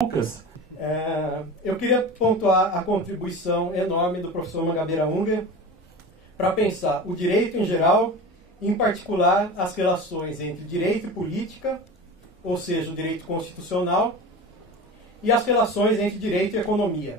Lucas. Eu queria pontuar a contribuição enorme do professor Mangabeira Unger para pensar o direito em geral, em particular as relações entre direito e política, ou seja, o direito constitucional, e as relações entre direito e economia,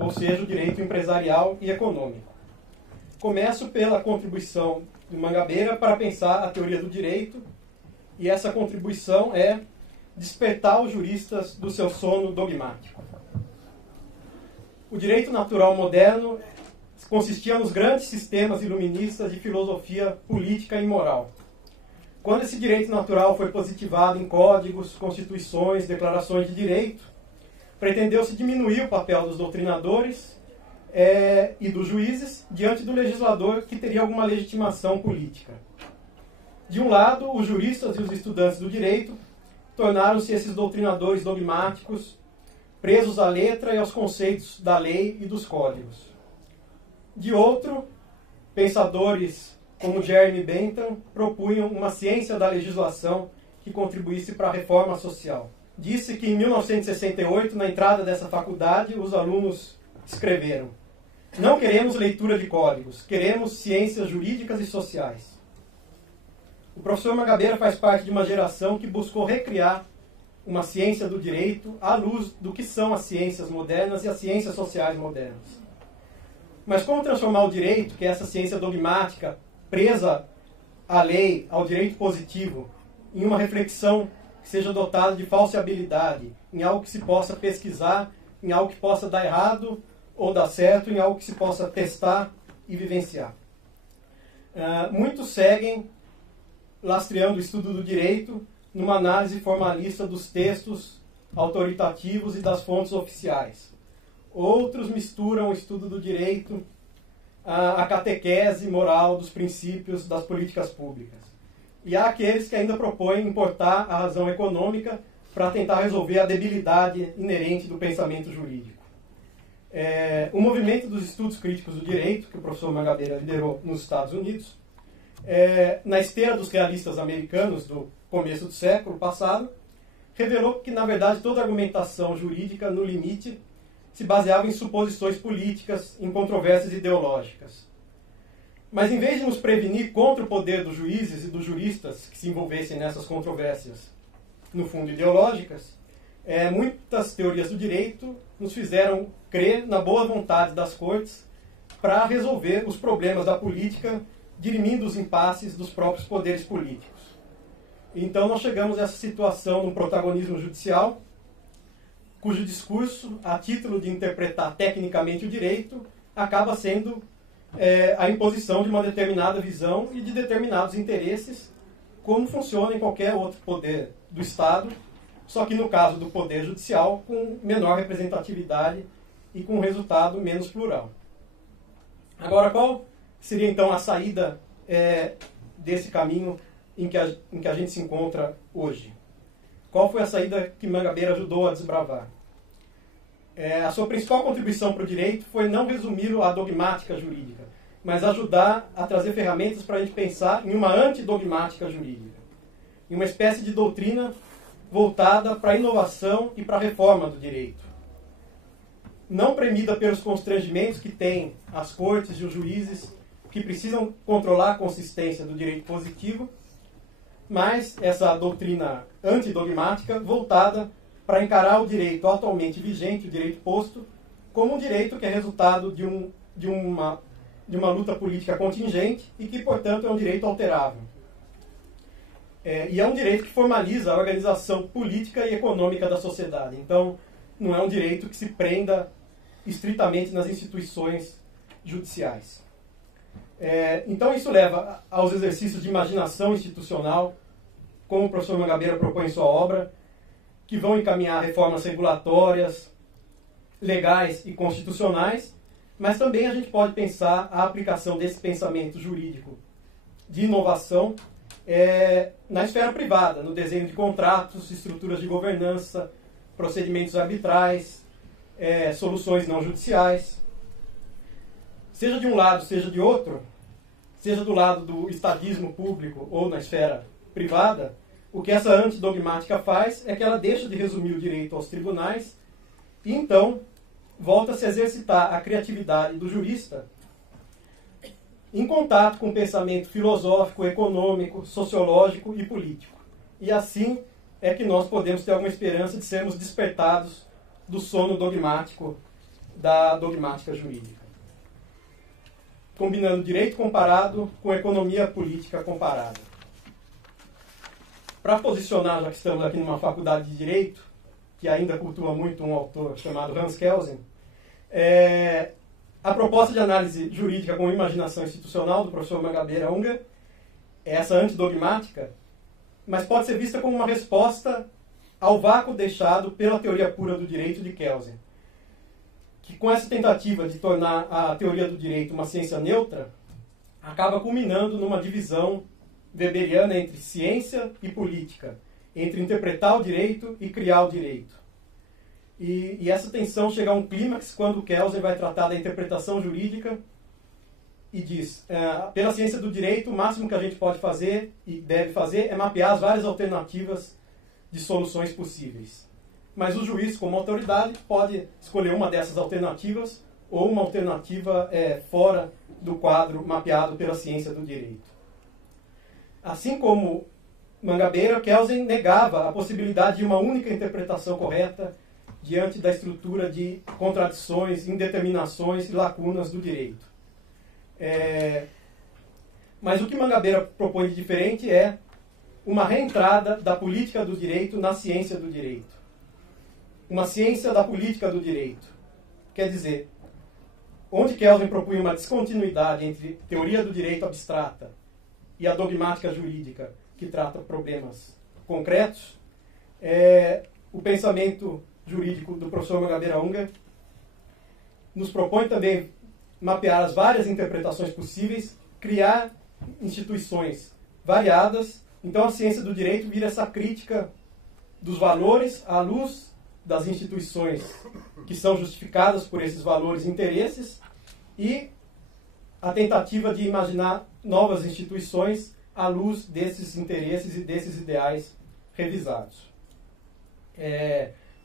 ou seja, o direito empresarial e econômico. Começo pela contribuição do Mangabeira para pensar a teoria do direito, e essa contribuição é despertar os juristas do seu sono dogmático. O direito natural moderno consistia nos grandes sistemas iluministas de filosofia política e moral. Quando esse direito natural foi positivado em códigos, constituições, declarações de direito, pretendeu-se diminuir o papel dos doutrinadores e dos juízes diante do legislador que teria alguma legitimação política. De um lado, os juristas e os estudantes do direito tornaram-se esses doutrinadores dogmáticos, presos à letra e aos conceitos da lei e dos códigos. De outro, pensadores como Jeremy Bentham propunham uma ciência da legislação que contribuísse para a reforma social. Disse que em 1968, na entrada dessa faculdade, os alunos escreveram: "Não queremos leitura de códigos, queremos ciências jurídicas e sociais." O professor Mangabeira faz parte de uma geração que buscou recriar uma ciência do direito à luz do que são as ciências modernas e as ciências sociais modernas. Mas como transformar o direito, que é essa ciência dogmática, presa à lei, ao direito positivo, em uma reflexão que seja dotada de falseabilidade, em algo que se possa pesquisar, em algo que possa dar errado ou dar certo, em algo que se possa testar e vivenciar. Muitos seguem lastreando o estudo do direito numa análise formalista dos textos autoritativos e das fontes oficiais. Outros misturam o estudo do direito à catequese moral dos princípios das políticas públicas. E há aqueles que ainda propõem importar a razão econômica para tentar resolver a debilidade inerente do pensamento jurídico. O movimento dos estudos críticos do direito, que o professor Mangabeira liderou nos Estados Unidos, na esteira dos realistas americanos do começo do século passado, revelou que, na verdade, toda argumentação jurídica, no limite, se baseava em suposições políticas, em controvérsias ideológicas. Mas, em vez de nos prevenir contra o poder dos juízes e dos juristas que se envolvessem nessas controvérsias, no fundo ideológicas, muitas teorias do direito nos fizeram crer na boa vontade das cortes para resolver os problemas da política, dirimindo os impasses dos próprios poderes políticos. Então nós chegamos a essa situação no protagonismo judicial, cujo discurso, a título de interpretar tecnicamente o direito, acaba sendo a imposição de uma determinada visão e de determinados interesses, como funciona em qualquer outro poder do Estado, só que no caso do poder judicial, com menor representatividade e com um resultado menos plural. Agora, qual seria então a saída desse caminho em que a gente se encontra hoje? Qual foi a saída que Mangabeira ajudou a desbravar? A sua principal contribuição para o direito foi não resumi-lo à dogmática jurídica, mas ajudar a trazer ferramentas para a gente pensar em uma antidogmática jurídica, em uma espécie de doutrina voltada para a inovação e para a reforma do direito. Não premida pelos constrangimentos que têm as cortes e os juízes, que precisam controlar a consistência do direito positivo, mas essa doutrina antidogmática voltada para encarar o direito atualmente vigente, o direito posto, como um direito que é resultado de uma luta política contingente e que, portanto, é um direito alterável. E é um direito que formaliza a organização política e econômica da sociedade. Então, não é um direito que se prenda estritamente nas instituições judiciais. Então isso leva aos exercícios de imaginação institucional, como o professor Mangabeira propõe em sua obra, que vão encaminhar reformas regulatórias, legais e constitucionais, mas também a gente pode pensar a aplicação desse pensamento jurídico de inovação na esfera privada, no desenho de contratos, estruturas de governança, procedimentos arbitrais, soluções não judiciais. Seja de um lado, seja de outro, seja do lado do estadismo público ou na esfera privada, o que essa antidogmática faz é que ela deixa de resumir o direito aos tribunais e, então, volta a se exercitar a criatividade do jurista em contato com o pensamento filosófico, econômico, sociológico e político. E assim é que nós podemos ter alguma esperança de sermos despertados do sono dogmático da dogmática jurídica. Combinando direito comparado com economia política comparada. Para posicionar, já que estamos aqui numa faculdade de Direito, que ainda cultua muito um autor chamado Hans Kelsen, a proposta de análise jurídica com imaginação institucional do professor Mangabeira Unger é essa antidogmática, mas pode ser vista como uma resposta ao vácuo deixado pela teoria pura do direito de Kelsen, que com essa tentativa de tornar a teoria do direito uma ciência neutra, acaba culminando numa divisão weberiana entre ciência e política, entre interpretar o direito e criar o direito. E essa tensão chega a um clímax quando Kelsen vai tratar da interpretação jurídica e diz, pela ciência do direito, o máximo que a gente pode fazer e deve fazer é mapear as várias alternativas de soluções possíveis. Mas o juiz, como autoridade, pode escolher uma dessas alternativas ou uma alternativa fora do quadro mapeado pela ciência do direito. Assim como Mangabeira, Kelsen negava a possibilidade de uma única interpretação correta diante da estrutura de contradições, indeterminações e lacunas do direito. Mas o que Mangabeira propõe de diferente é uma reentrada da política do direito na ciência do direito. Uma ciência da política do direito. Quer dizer, onde Kelsen propunha uma descontinuidade entre teoria do direito abstrata e a dogmática jurídica, que trata problemas concretos, o pensamento jurídico do professor Mangabeira Unger nos propõe também mapear as várias interpretações possíveis, criar instituições variadas. Então a ciência do direito vira essa crítica dos valores à luz das instituições que são justificadas por esses valores e interesses e a tentativa de imaginar novas instituições à luz desses interesses e desses ideais revisados.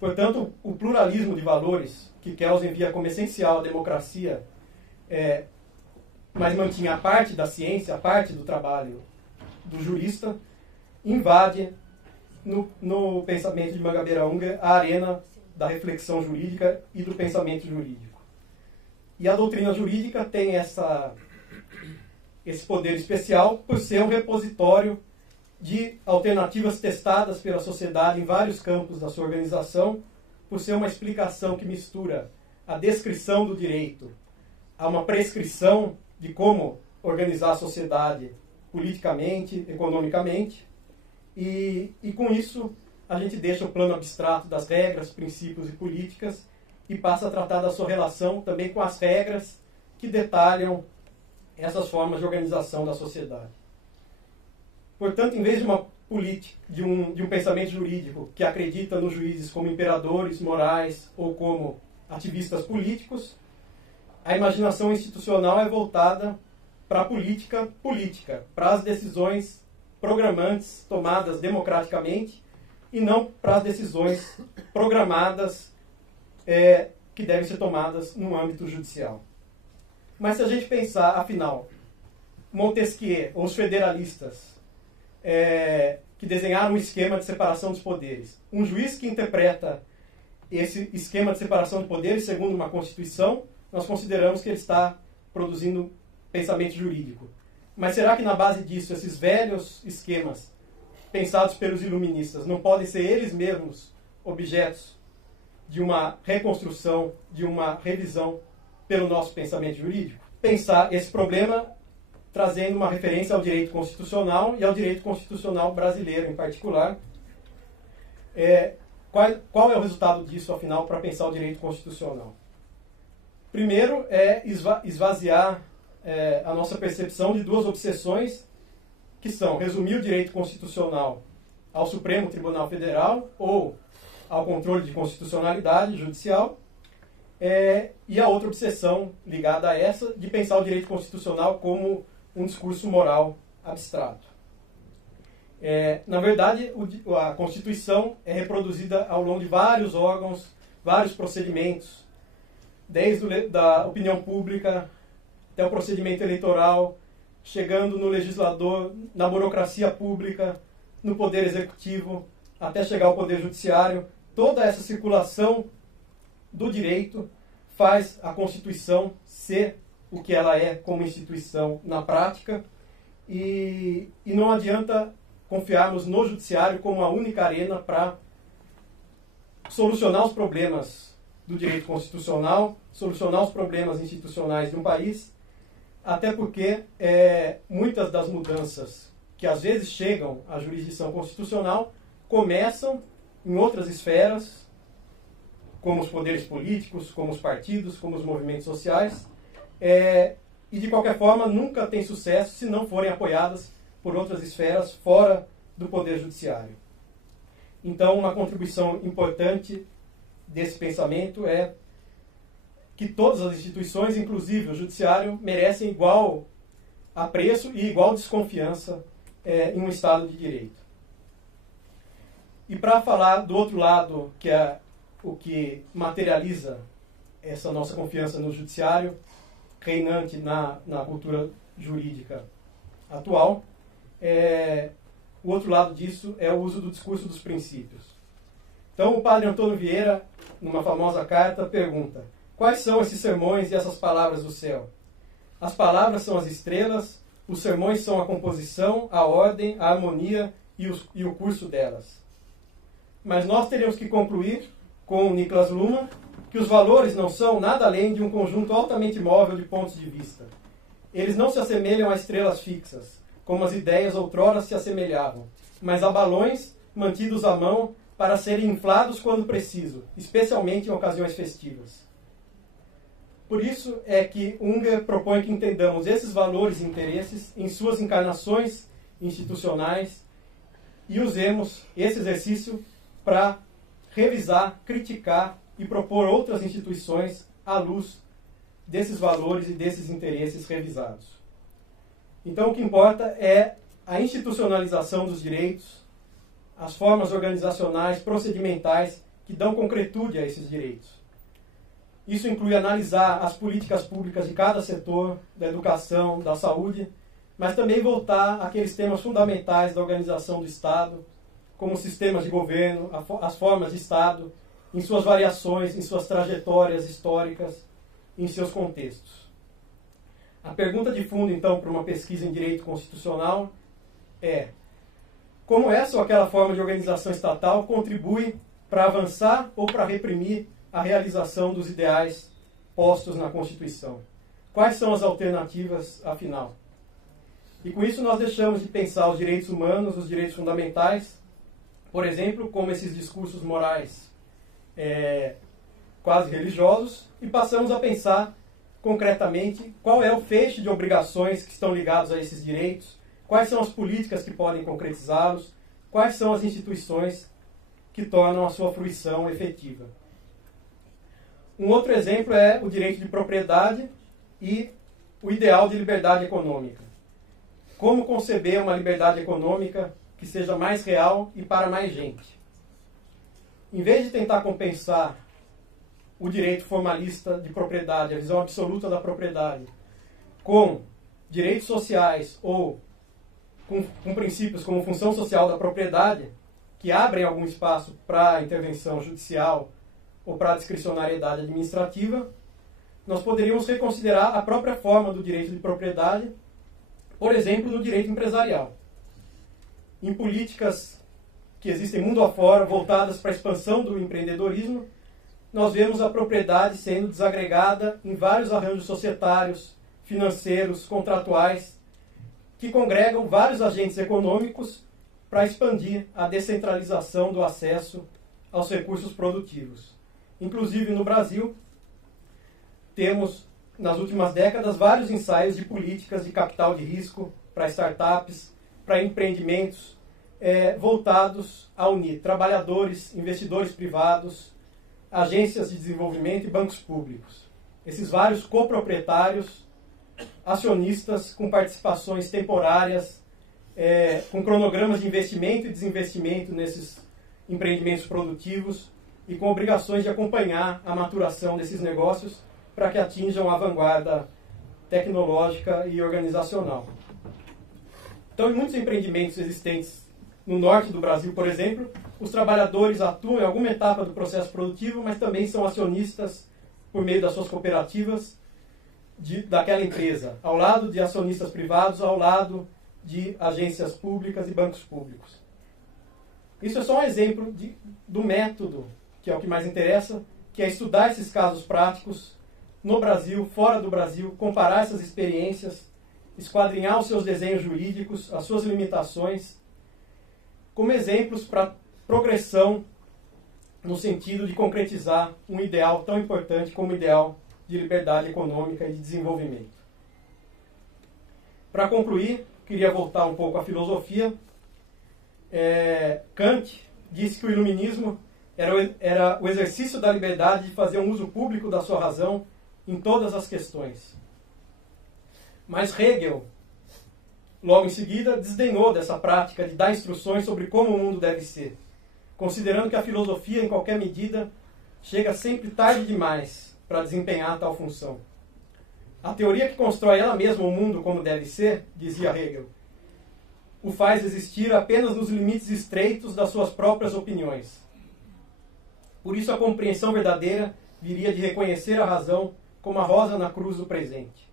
Portanto, o pluralismo de valores que Kelsen via como essencial à democracia, mas mantinha a parte da ciência, a parte do trabalho do jurista, invade no pensamento de Mangabeira Unger a arena da reflexão jurídica e do pensamento jurídico. E a doutrina jurídica tem esse poder especial por ser um repositório de alternativas testadas pela sociedade em vários campos da sua organização, por ser uma explicação que mistura a descrição do direito a uma prescrição de como organizar a sociedade politicamente, economicamente, e com isso a gente deixa o plano abstrato das regras, princípios e políticas e passa a tratar da sua relação também com as regras que detalham essas formas de organização da sociedade. Portanto, em vez de uma política, de um pensamento jurídico que acredita nos juízes como imperadores morais ou como ativistas políticos, a imaginação institucional é voltada para a política, para as decisões programantes tomadas democraticamente e não para as decisões programadas que devem ser tomadas no âmbito judicial. Mas se a gente pensar, afinal, Montesquieu ou os federalistas que desenharam um esquema de separação dos poderes, um juiz que interpreta esse esquema de separação de poderes segundo uma Constituição, nós consideramos que ele está produzindo pensamento jurídico. Mas será que na base disso, esses velhos esquemas pensados pelos iluministas não podem ser eles mesmos objetos de uma reconstrução, de uma revisão pelo nosso pensamento jurídico? Pensar esse problema trazendo uma referência ao direito constitucional e ao direito constitucional brasileiro em particular. Qual é o resultado disso, afinal, para pensar o direito constitucional? Primeiro é esvaziar a nossa percepção de duas obsessões, que são resumir o direito constitucional ao Supremo Tribunal Federal ou ao controle de constitucionalidade judicial, e a outra obsessão ligada a essa, de pensar o direito constitucional como um discurso moral abstrato. Na verdade, a Constituição é reproduzida ao longo de vários órgãos, vários procedimentos, desde da opinião pública até o procedimento eleitoral, chegando no legislador, na burocracia pública, no poder executivo, até chegar ao poder judiciário. Toda essa circulação do direito faz a Constituição ser o que ela é como instituição na prática, e não adianta confiarmos no judiciário como a única arena para solucionar os problemas do direito constitucional, solucionar os problemas institucionais de um país, até porque muitas das mudanças que às vezes chegam à jurisdição constitucional começam em outras esferas, como os poderes políticos, como os partidos, como os movimentos sociais, e de qualquer forma nunca tem sucesso se não forem apoiadas por outras esferas fora do poder judiciário. Então, uma contribuição importante desse pensamento é que todas as instituições, inclusive o judiciário, merecem igual apreço e igual desconfiança em um Estado de Direito. E para falar do outro lado, que é o que materializa essa nossa confiança no judiciário, reinante na cultura jurídica atual, o outro lado disso é o uso do discurso dos princípios. Então, o padre Antônio Vieira, numa famosa carta, pergunta: quais são esses sermões e essas palavras do céu? As palavras são as estrelas, os sermões são a composição, a ordem, a harmonia e o curso delas. Mas nós teríamos que concluir, com Niklas Luhmann, que os valores não são nada além de um conjunto altamente móvel de pontos de vista. Eles não se assemelham a estrelas fixas, como as ideias outrora se assemelhavam, mas a balões mantidos à mão para serem inflados quando preciso, especialmente em ocasiões festivas. Por isso é que Unger propõe que entendamos esses valores e interesses em suas encarnações institucionais e usemos esse exercício para revisar, criticar e propor outras instituições à luz desses valores e desses interesses revisados. Então, o que importa é a institucionalização dos direitos, as formas organizacionais, procedimentais que dão concretude a esses direitos. Isso inclui analisar as políticas públicas de cada setor, da educação, da saúde, mas também voltar àqueles temas fundamentais da organização do Estado, como os sistemas de governo, as formas de Estado, em suas variações, em suas trajetórias históricas, em seus contextos. A pergunta de fundo, então, para uma pesquisa em direito constitucional é: como essa ou aquela forma de organização estatal contribui para avançar ou para reprimir a realização dos ideais postos na Constituição? Quais são as alternativas, afinal? E com isso nós deixamos de pensar os direitos humanos, os direitos fundamentais, por exemplo, como esses discursos morais quase religiosos, e passamos a pensar concretamente qual é o feixe de obrigações que estão ligados a esses direitos, quais são as políticas que podem concretizá-los, quais são as instituições que tornam a sua fruição efetiva. Um outro exemplo é o direito de propriedade e o ideal de liberdade econômica. Como conceber uma liberdade econômica que seja mais real e para mais gente? Em vez de tentar compensar o direito formalista de propriedade, a visão absoluta da propriedade, com direitos sociais ou com princípios como função social da propriedade, que abrem algum espaço para a intervenção judicial ou para a discricionariedade administrativa, nós poderíamos reconsiderar a própria forma do direito de propriedade, por exemplo, no direito empresarial. Em políticas que existem mundo afora, voltadas para a expansão do empreendedorismo, nós vemos a propriedade sendo desagregada em vários arranjos societários, financeiros, contratuais, que congregam vários agentes econômicos para expandir a descentralização do acesso aos recursos produtivos. Inclusive, no Brasil, temos, nas últimas décadas, vários ensaios de políticas de capital de risco para startups, para empreendimentos voltados a unir trabalhadores, investidores privados, agências de desenvolvimento e bancos públicos. Esses vários coproprietários, acionistas com participações temporárias com cronogramas de investimento e desinvestimento nesses empreendimentos produtivos e com obrigações de acompanhar a maturação desses negócios para que atinjam a vanguarda tecnológica e organizacional. Então, em muitos empreendimentos existentes no norte do Brasil, por exemplo, os trabalhadores atuam em alguma etapa do processo produtivo, mas também são acionistas por meio das suas cooperativas daquela empresa, ao lado de acionistas privados, ao lado de agências públicas e bancos públicos. Isso é só um exemplo do método, que é o que mais interessa, que é estudar esses casos práticos no Brasil, fora do Brasil, comparar essas experiências, esquadrinhar os seus desenhos jurídicos, as suas limitações, como exemplos para progressão no sentido de concretizar um ideal tão importante como o ideal de liberdade econômica e de desenvolvimento. Para concluir, queria voltar um pouco à filosofia. Kant disse que o iluminismo era o exercício da liberdade de fazer um uso público da sua razão em todas as questões. Mas Hegel, logo em seguida, desdenhou dessa prática de dar instruções sobre como o mundo deve ser, considerando que a filosofia, em qualquer medida, chega sempre tarde demais para desempenhar tal função. A teoria que constrói ela mesma o mundo como deve ser, dizia Hegel, o faz existir apenas nos limites estreitos das suas próprias opiniões. Por isso a compreensão verdadeira viria de reconhecer a razão como a rosa na cruz do presente.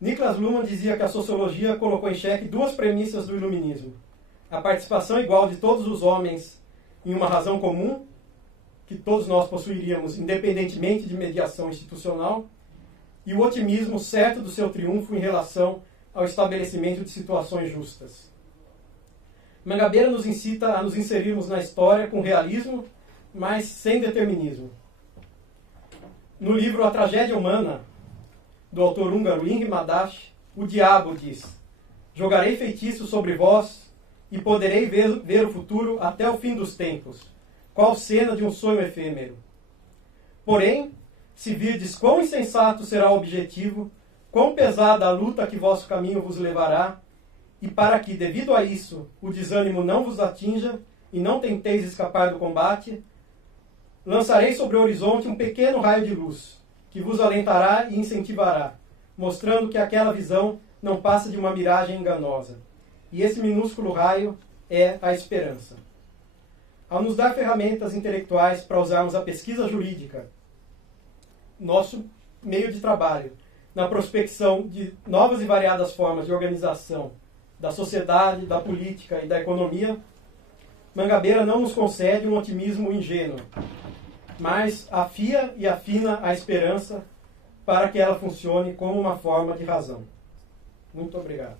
Niklas Luhmann dizia que a sociologia colocou em xeque duas premissas do iluminismo: a participação igual de todos os homens em uma razão comum, que todos nós possuiríamos independentemente de mediação institucional, e o otimismo certo do seu triunfo em relação ao estabelecimento de situações justas. Mangabeira nos incita a nos inserirmos na história com realismo, mas sem determinismo. No livro A Tragédia Humana, do autor húngaro Ing Madash, o diabo diz: jogarei feitiço sobre vós e poderei ver o futuro até o fim dos tempos, qual cena de um sonho efêmero. Porém, se virdes quão insensato será o objetivo, quão pesada a luta que vosso caminho vos levará, e para que, devido a isso, o desânimo não vos atinja e não tenteis escapar do combate, lançarei sobre o horizonte um pequeno raio de luz, que vos alentará e incentivará, mostrando que aquela visão não passa de uma miragem enganosa. E esse minúsculo raio é a esperança. Ao nos dar ferramentas intelectuais para usarmos a pesquisa jurídica, nosso meio de trabalho, na prospecção de novas e variadas formas de organização da sociedade, da política e da economia, Mangabeira não nos concede um otimismo ingênuo, mas afia e afina a esperança para que ela funcione como uma forma de razão. Muito obrigado.